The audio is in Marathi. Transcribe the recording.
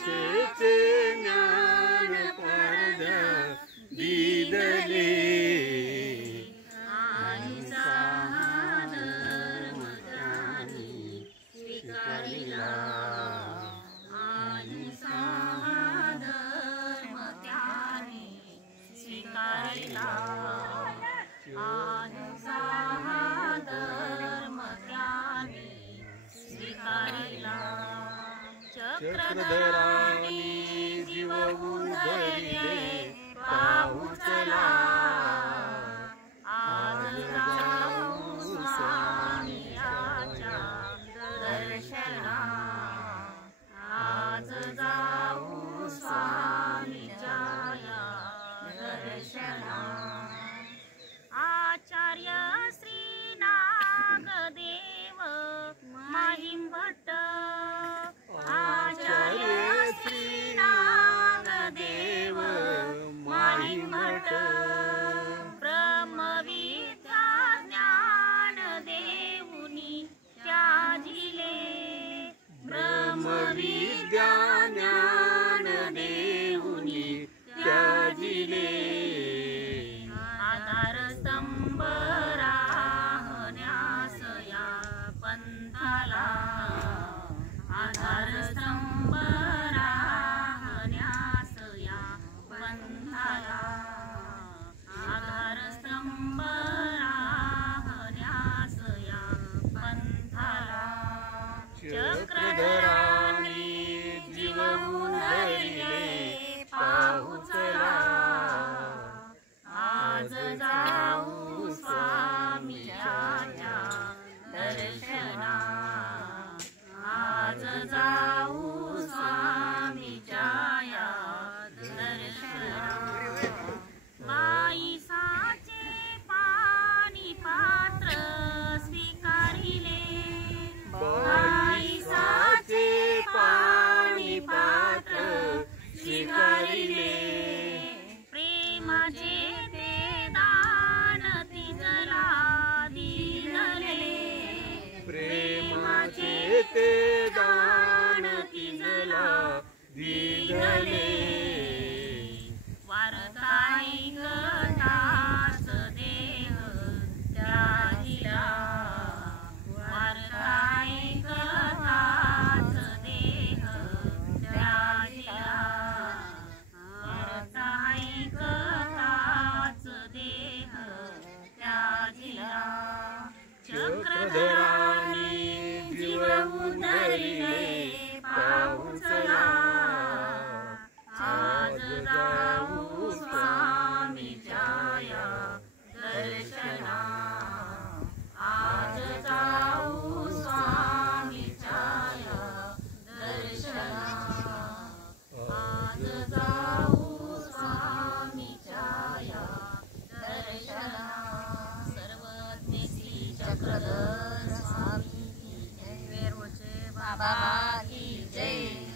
दिसेचे ज्ञान पारध्या दिदले आणि सहा धर्म त्यानी स्वीकारिला आणि सहा धर्म त्यानी स्वीकारिला आणि सहा धर्म त्यानी स्वीकारिला चक्रधरानी जीववून धरिले पाहुचला आज जाऊ स्वामीयाच्या दर्शना आज जाऊ स्वामीच्या दर्शना आचार्य श्री नागदेव महिमभट्ट आचार्य श्री नागदेव महिमभट्ट ब्रह्मविद्या ज्ञान देऊनी त्याजिले ब्रह्मविद्या ज्ञान देऊनी त्याजिले आधारस्तंभ राहण्यास या पंथाला आधारस्तंभ राहण्यास या पंथाला आधारस्तंभ राहण्यास या पंथाला चक्रधरानी जीववून धरिले पाहुचला आज जाऊ स्वामीच्या दर्शना आज जाऊ स्वामीच्या दर्शना बाईसाचे पाणी पात्र स्वीकारिले बाईसाचे पाणी पात्र स्वीकारिले प्रेमाचे ते दान तिजला दिले प्रेमाचे ते दान तिजला दिले